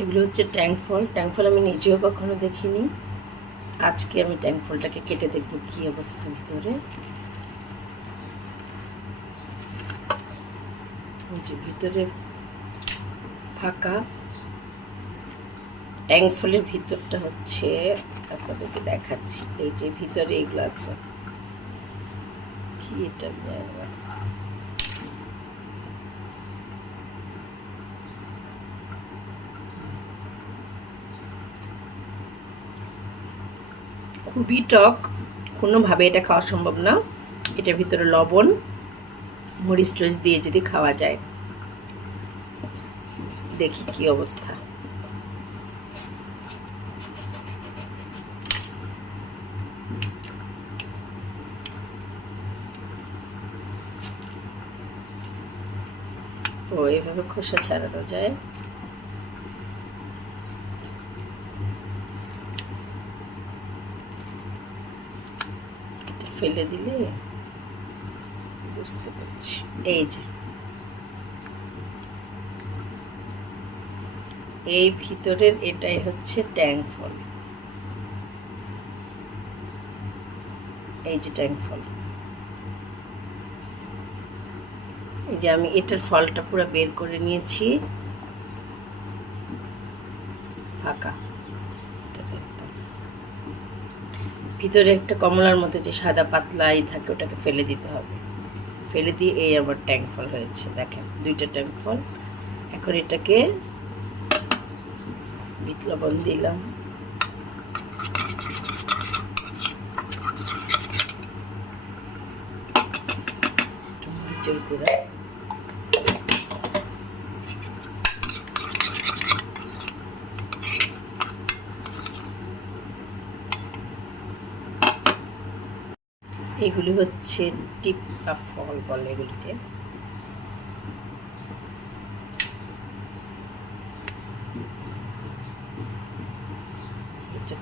এগুলো হচ্ছে ট্যাং ফল। ট্যাং ফল আমি নিজেও কখনো দেখিনি, আজকে আমি ট্যাং ফলটাকে কেটে দেখব কি অবস্থা ভিতরে। যে ভিতরে ফাঁকা, ট্যাং ফলের ভিতরটা হচ্ছে আপনাদেরকে দেখাচ্ছি। এই যে ভিতরে এগুলো আছে, কি এটা খুবই টক, কোনোভাবে এটা খাওয়া সম্ভব না। এটার ভিতরে লবণ মরিচ টরিচ দিয়ে যদি খাওয়া যায়, দেখি কি অবস্থা। ও এভাবে খোসা ছাড়ানো যায়। এটা ফেলে দিলে বুঝতে পারছি। এই যে এই ভিতরের এটাই হচ্ছে ট্যাং ফল। এই যে ট্যাং ফল, এই যে আমি এটার ফলটা পুরো বের করে নিয়েছি, ফাঁকা। ভিতরে একটা কমলার মতো যে সাদা পাতলাই থাকে, ওটাকে ফেলে দিতে হবে। ফেলে দিয়ে এই আমার ট্যাং ফল হয়েছে, দেখেন দুইটা ট্যাং ফল। এখন এটাকে বিট লবণ দিলাম, মরিচের গুঁড়া, এগুলি হচ্ছে টিপা ফল বলে এগুলিকে। এটা